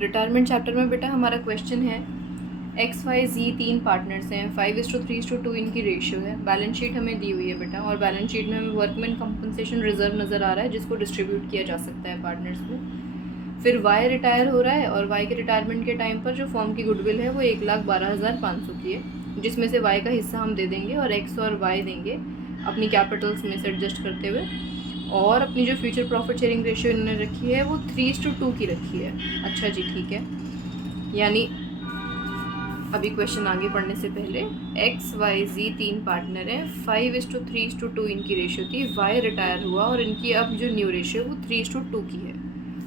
Retirement chapter में बेटा हमारा क्वेश्चन है XYZ 3 पार्टनर्स हैं, 5:3:2 इनकी रेशियो है। बैलेंस शीट हमें दी हुई है बेटा, और बैलेंस शीट में हमें वर्कमैन कंपनसेशन रिजर्व नज़र आ रहा है जिसको डिस्ट्रीब्यूट किया जा सकता है पार्टनर्स में। फिर Y रिटायर हो रहा है और Y के रिटायरमेंट के टाइम पर जो फर्म की गुडविल है वो 1,12,500 की है, जिसमें से Y का हिस्सा हम दे देंगे और X और Y देंगे अपनी कैपिटल्स में से एडजस्ट करते हुए। और अपनी जो फ्यूचर प्रॉफिट शेयरिंग रेशियो इन्होंने रखी है वो 3:2 की रखी है। अच्छा जी, ठीक है। यानी अभी क्वेश्चन आगे पढ़ने से पहले XYZ 3 पार्टनर हैं, 5:3:2 इनकी रेशियो थी। Y रिटायर हुआ और इनकी अब जो न्यू रेशियो वो 3:2 की है।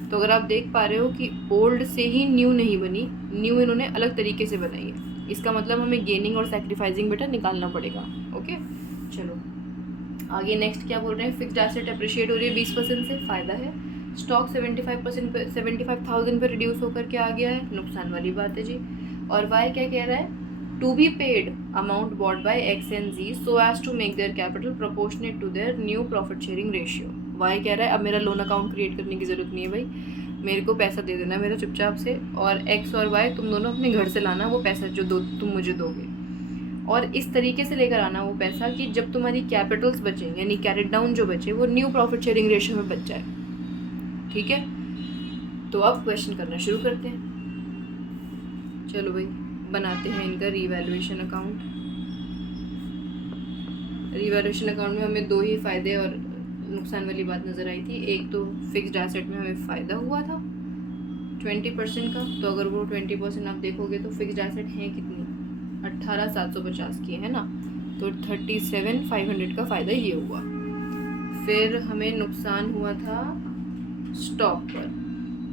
तो अगर आप देख पा रहे हो कि ओल्ड से ही न्यू नहीं बनी, न्यू इन्होंने अलग तरीके से बनाई है। इसका मतलब हमें गेनिंग और सैक्रिफाइसिंग बेटा निकालना पड़ेगा। ओके, चलो आगे नेक्स्ट क्या बोल रहे हैं। फिक्स्ड एसेट अप्रिशिएट हो रही है 20% से, फ़ायदा है। स्टॉक 75% पे 75,000 पे रिड्यूस होकर के आ गया है, नुकसान वाली बात है जी। और वाई क्या कह रहा है, to be paid amount bought by X and G so as to make their capital proportionate to their new profit sharing ratio. Y कह रहा है अब मेरा लोन अकाउंट क्रिएट करने की ज़रूरत नहीं है भाई, मेरे को पैसा दे देना मेरा चुपचाप से, और एक्स और वाई तुम दोनों अपने घर से लाना वो पैसा जो तुम मुझे दोगे, और इस तरीके से लेकर आना वो पैसा कि जब तुम्हारी कैपिटल्स बचे यानी कैरेट डाउन जो बचे वो न्यू प्रॉफिट शेयरिंग रेशियो में बच जाए। ठीक है, तो अब क्वेश्चन करना शुरू करते हैं। चलो भाई बनाते हैं इनका रीवैल्यूएशन अकाउंट। रीवैल्यूएशन अकाउंट में हमें दो ही फ़ायदे और नुकसान वाली बात नज़र आई थी। एक तो फिक्स्ड एसेट में हमें फ़ायदा हुआ था 20% का, तो अगर वो 20% आप देखोगे तो फिक्स्ड एसेट हैं कितनी, 18,750 की है ना, तो 37,500 का फ़ायदा ये हुआ। फिर हमें नुकसान हुआ था स्टॉक पर,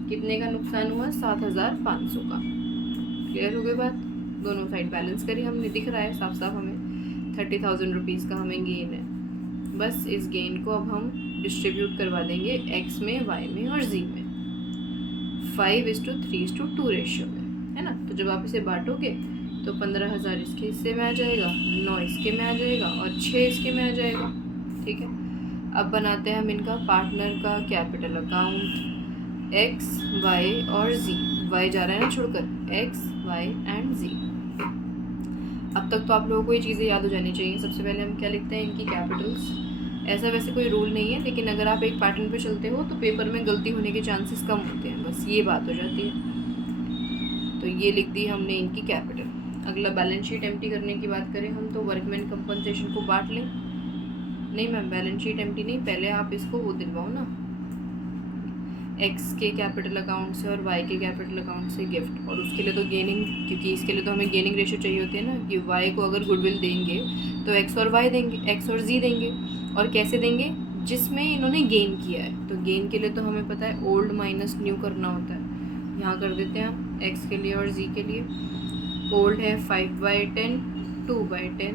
कितने का नुकसान हुआ, 7,500 का। क्लियर हो गई बात, दोनों साइड बैलेंस करी हमने, दिख रहा है साफ साफ हमें 30,000 रुपीज़ का हमें गेन है। बस इस गेन को अब हम डिस्ट्रीब्यूट करवा देंगे एक्स में, वाई में और जी में 5:3:2 रेशियो में, है ना। तो जब आप इसे बांटोगे तो 15,000 इसके हिस्से में आ जाएगा, 9 इसके में आ जाएगा और 6 इसके में आ जाएगा। ठीक है, अब बनाते हैं हम इनका पार्टनर का कैपिटल अकाउंट, एक्स वाई और जी। वाई जा रहा है ना छोड़कर, एक्स वाई एंड जी। अब तक तो आप लोगों को ये चीज़ें याद हो जानी चाहिए। सबसे पहले हम क्या लिखते हैं, इनकी कैपिटल्स। ऐसा वैसे कोई रूल नहीं है, लेकिन अगर आप एक पैटर्न पे चलते हो तो पेपर में गलती होने के चांसेस कम होते हैं, बस ये बात हो जाती है। तो ये लिख दी हमने इनकी कैपिटल। अगला बैलेंस शीट एम्प्टी करने की बात करें हम तो वर्कमैन कंपनसेशन को बांट लें। नहीं मैम, बैलेंस शीट एम्प्टी नहीं, पहले आप इसको वो दिलवाओ ना, एक्स के कैपिटल अकाउंट से और वाई के कैपिटल अकाउंट से गिफ्ट। और उसके लिए तो गेनिंग, क्योंकि इसके लिए तो हमें गेनिंग रेशियो चाहिए होती है ना, कि वाई को अगर गुडविल देंगे तो एक्स और वाई देंगे, एक्स और जी देंगे। और कैसे देंगे, जिसमें इन्होंने गेन किया है। तो गेन के लिए तो हमें पता है ओल्ड माइनस न्यू करना होता है। यहाँ कर देते हैं हम एक्स के लिए और जी के लिए। ओल्ड है 5/10, 2/10,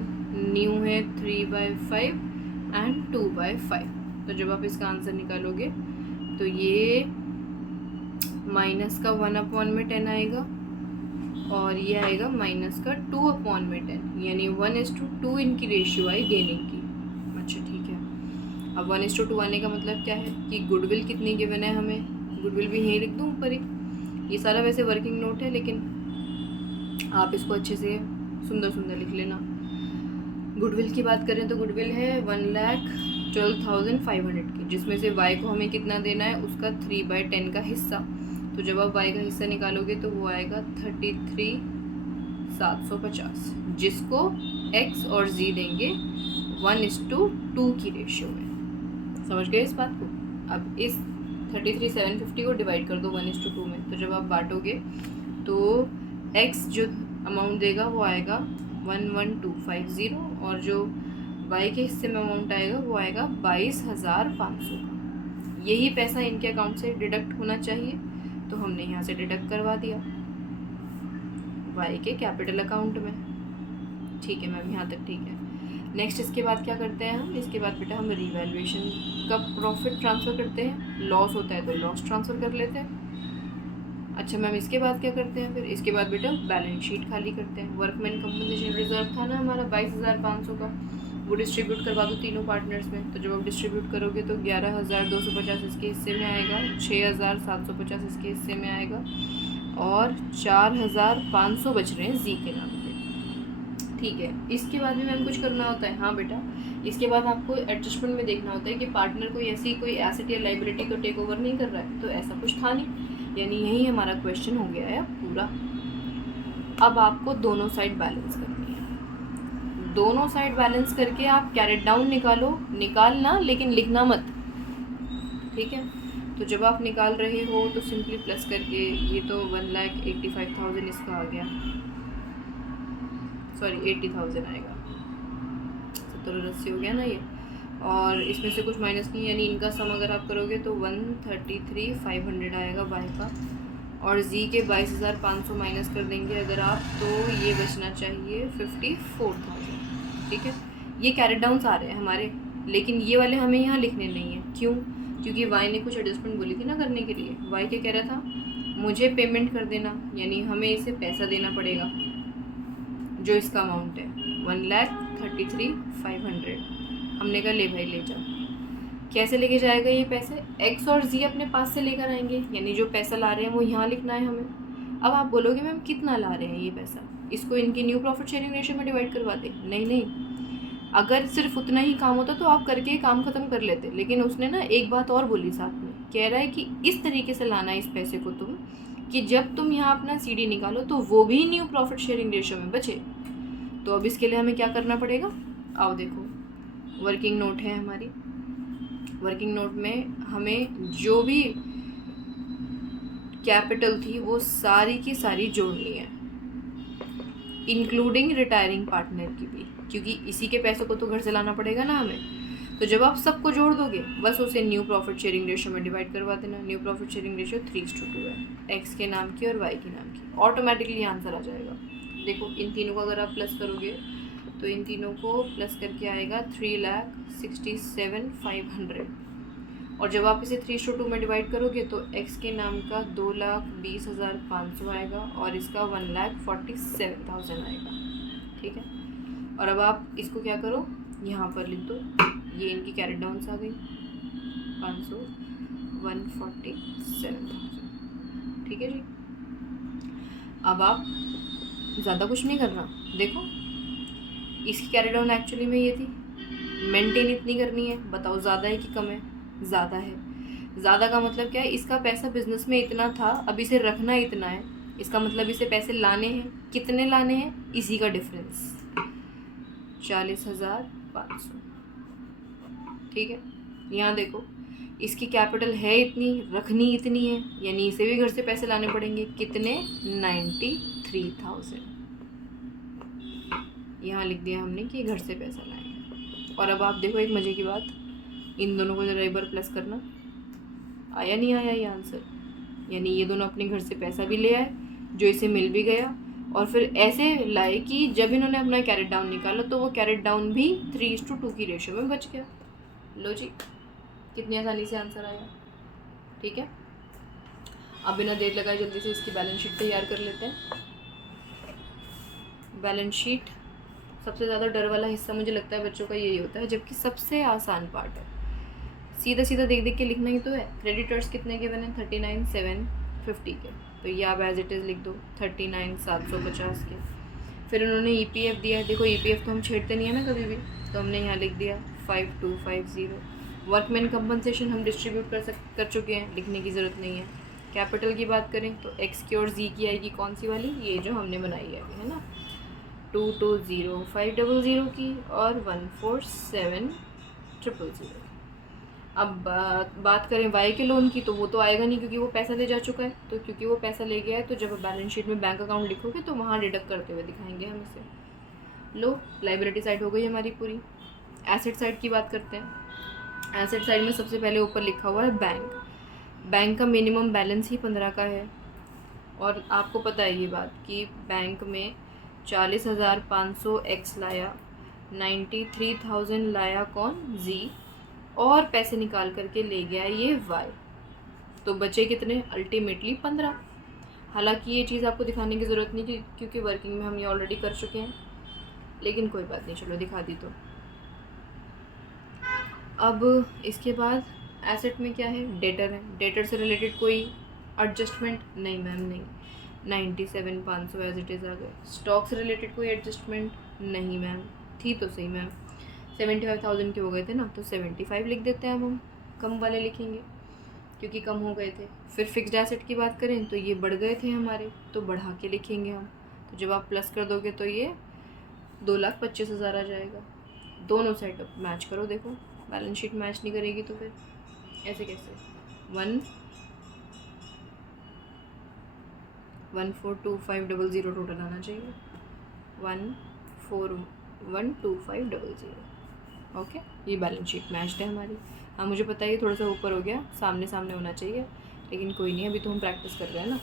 न्यू है 3/5 एंड 2/5। तो जब आप इसका आंसर निकालोगे तो ये माइनस का 1/10 आएगा और ये आएगा माइनस का 2/10, यानी 1:2 इनकी रेशियो आई गेनिंग की। अच्छा ठीक है, अब 1:2 आने का मतलब क्या है कि गुडविल कितनी गिवन है हमें, गुडविल भी यहीं लिख दूँ ऊपर ही। ये सारा वैसे वर्किंग नोट है, लेकिन आप इसको अच्छे से सुंदर सुंदर लिख लेना। गुडविल की बात करें तो गुडविल है 1,12,500 की, जिसमें से वाई को हमें कितना देना है, उसका 3/10 का हिस्सा। तो जब आप वाई का हिस्सा निकालोगे तो वो आएगा 33,750, जिसको एक्स और जी देंगे 1:2 की रेशियो में। समझ गए इस बात को। अब इस 33,750 को डिवाइड कर दो 1:2 में, तो जब आप बांटोगे तो एक्स जो अमाउंट देगा वो आएगा 11,250, और जो वाई के हिस्से में अमाउंट आएगा वो आएगा 22,500 का। यही पैसा इनके अकाउंट से डिडक्ट होना चाहिए, तो हमने यहाँ से डिडक्ट करवा दिया वाई के कैपिटल अकाउंट में। ठीक है मैम, यहाँ तक ठीक है। नेक्स्ट इसके बाद क्या करते हैं हम, इसके बाद बेटा हम रीवैल्यूएशन का प्रॉफिट ट्रांसफ़र करते हैं। लॉस होता है तो लॉस ट्रांसफ़र कर लेते हैं। अच्छा मैम, इसके बाद क्या करते हैं फिर, इसके बाद बेटा बैलेंस शीट खाली करते हैं। वर्कमैन कंपनसेशन रिजर्व था ना हमारा 22,500 का, वो डिस्ट्रीब्यूट करवा दो तीनों पार्टनर्स में। तो जब आप डिस्ट्रीब्यूट करोगे तो 11,250 इसके हिस्से में आएगा, 6,750 इसके हिस्से में आएगा, और 4,500 बच रहे हैं जी के नाम पे। ठीक है, इसके बाद भी मैम कुछ करना होता है? हाँ बेटा, इसके बाद आपको एडजस्टमेंट में देखना होता है कि पार्टनर कोई ऐसी कोई एसेट या लाइबिलिटी तो टेक ओवर नहीं कर रहा है, तो ऐसा कुछ था नहीं, यानी यही हमारा क्वेश्चन हो गया है पूरा। अब आपको दोनों साइड बैलेंस करनी है। दोनों साइड बैलेंस करके आप कैरेट डाउन निकालना, लेकिन लिखना मत, ठीक है। तो जब आप निकाल रहे हो तो सिंपली प्लस करके, ये तो 1,85,000 इसका आ गया, सॉरी 80,000 आएगा, 70-80 हो गया ना ये, और इसमें से कुछ माइनस नहीं, यानी इनका सम अगर आप करोगे तो 133,500 आएगा बाय का, और जी के 22,500 माइनस कर देंगे अगर आप, तो ये बचना चाहिए 54,000। ठीक है, ये कैरेट डाउन्स आ रहे हैं हमारे, लेकिन ये वाले हमें यहाँ लिखने नहीं है। क्यों? क्योंकि वाई ने कुछ एडजस्टमेंट बोली थी ना करने के लिए। वाई क्या कह रहा था? मुझे पेमेंट कर देना, यानी हमें इसे पैसा देना पड़ेगा, जो इसका अमाउंट है 1,33,500। हमने कहा ले भाई ले जा। कैसे लेके जाएगा ये पैसे? एक्स और जी अपने पास से लेकर आएंगे, यानी जो पैसा ला रहे हैं वो यहाँ लिखना है हमें। अब आप बोलोगे मैम कितना ला रहे हैं ये पैसा, इसको इनकी न्यू प्रॉफिट शेयरिंग रेशियो में डिवाइड करवा दें? नहीं, अगर सिर्फ उतना ही काम होता तो आप करके काम ख़त्म कर लेते, लेकिन उसने ना एक बात और बोली साथ में, कह रहा है कि इस तरीके से लाना है इस पैसे को तुम, कि जब तुम यहाँ अपना CD निकालो तो वो भी न्यू प्रॉफिट शेयरिंग रेशियो में बचे। तो अब इसके लिए हमें क्या करना पड़ेगा? आओ देखो, वर्किंग नोट है हमारी। वर्किंग नोट में हमें जो भी कैपिटल थी वो सारी की सारी जोड़नी है, इंक्लूडिंग रिटायरिंग पार्टनर की भी, क्योंकि इसी के पैसों को तो घर से लाना पड़ेगा ना हमें। तो जब आप सबको जोड़ दोगे, बस उसे न्यू प्रॉफिट शेयरिंग रेशियो में डिवाइड करवा देना। न्यू प्रॉफिट शेयरिंग रेशियो 3:2 है, एक्स के नाम की और वाई के नाम की। ऑटोमेटिकली आंसर आ जाएगा। देखो, इन तीनों को अगर आप प्लस करोगे तो इन तीनों को प्लस करके आएगा 3,67,500, और जब आप इसे 3:2 में डिवाइड करोगे तो एक्स के नाम का 2,20,500 आएगा और इसका 1,47,000 आएगा। ठीक है, और अब आप इसको क्या करो, यहाँ पर लिख दो, ये इनकी कैरेट डाउन्स आ गई 500, 147,000। ठीक है जी। अब आप ज़्यादा कुछ नहीं करना। देखो, इसकी कैरेट डाउन एक्चुअली में ये थी, मेंटेन इतनी करनी है। बताओ ज़्यादा है कि कम है? ज़्यादा है। ज़्यादा का मतलब क्या है? इसका पैसा बिजनेस में इतना था, अब इसे रखना इतना है, इसका मतलब इसे पैसे लाने हैं। कितने लाने हैं? इसी का डिफरेंस 40,500। ठीक है, यहाँ देखो, इसकी कैपिटल है इतनी, रखनी इतनी है, यानी इसे भी घर से पैसे लाने पड़ेंगे। कितने? 93,000। यहाँ लिख दिया हमने कि घर से पैसा लाएंगे। और अब आप देखो एक मज़े की बात, इन दोनों को जरा एक बार प्लस करना। आया नहीं आया ये आंसर? यानी ये दोनों अपने घर से पैसा भी ले आए, जो इसे मिल भी गया, और फिर ऐसे लाए कि जब इन्होंने अपना कैरेट डाउन निकाला तो वो कैरेट डाउन भी 3:2 की रेशियो में बच गया। लो जी, कितनी आसानी से आंसर आया। ठीक है, अब बिना देर लगाए जल्दी से इसकी बैलेंस शीट तैयार कर लेते हैं। बैलेंस शीट सबसे ज़्यादा डर वाला हिस्सा मुझे लगता है बच्चों का यही होता है, जबकि सबसे आसान पार्ट है। सीधा सीधा देख देख के लिखना ही तो है। क्रेडिटर्स कितने के बने? 39,750 के, तो ये आप एज इट इज़ लिख दो 39,750 के। फिर उन्होंने EPF दिया है। देखो, EPF तो हम छेड़ते नहीं है ना कभी भी, तो हमने यहाँ लिख दिया 5,250। वर्कमैन कंपनसेशन हम डिस्ट्रीब्यूट कर चुके हैं, लिखने की ज़रूरत नहीं है। कैपिटल की बात करें तो एक्स की और जी की आएगी कौन सी वाली? ये जो हमने बनाई है ना, 220,500 की और 147,000। अब बात करें वाई के लोन की, तो वो तो आएगा नहीं क्योंकि वो पैसा ले जा चुका है। तो क्योंकि वो पैसा ले गया है, तो जब बैलेंस शीट में बैंक अकाउंट लिखोगे तो वहाँ डिडक्ट करते हुए दिखाएंगे हम इसे। लो, लाइबिलिटी साइड हो गई हमारी पूरी। एसेट साइड की बात करते हैं। एसेट साइड में सबसे पहले ऊपर लिखा हुआ है बैंक। बैंक का मिनिमम बैलेंस ही 15 का है, और आपको पता है ये बात कि बैंक में 40,500 एक्स लाया, 93,000 लाया कौन? जी, और पैसे निकाल करके ले गया ये वाई, तो बचे कितने? अल्टीमेटली 15। हालांकि ये चीज़ आपको दिखाने की ज़रूरत नहीं थी क्योंकि वर्किंग में हम ये ऑलरेडी कर चुके हैं, लेकिन कोई बात नहीं, चलो दिखा दी तो। अब इसके बाद एसेट में क्या है? डेटर है। डेटर से रिलेटेड कोई एडजस्टमेंट नहीं मैम, नहीं। 97,500 एज इट इज़ आ गए। स्टॉक से रिलेटेड कोई एडजस्टमेंट नहीं मैम, थी तो सही मैम, 75,000 के हो गए थे ना, तो 75 लिख देते हैं। अब हम कम वाले लिखेंगे क्योंकि कम हो गए थे। फिर फिक्स्ड एसेट की बात करें तो ये बढ़ गए थे हमारे, तो बढ़ा के लिखेंगे हम। तो जब आप प्लस कर दोगे तो ये 2,25,000 आ जाएगा। दोनों साइड मैच करो, देखो बैलेंस शीट मैच नहीं करेगी तो फिर ऐसे कैसे। 1,425,000 टोटल आना चाहिए, 1,4,125,000। ओके, ये बैलेंस शीट मैच्ड है हमारी। हाँ मुझे पता है ये थोड़ा सा ऊपर हो गया, सामने सामने होना चाहिए, लेकिन कोई नहीं, अभी तो हम प्रैक्टिस कर रहे हैं ना।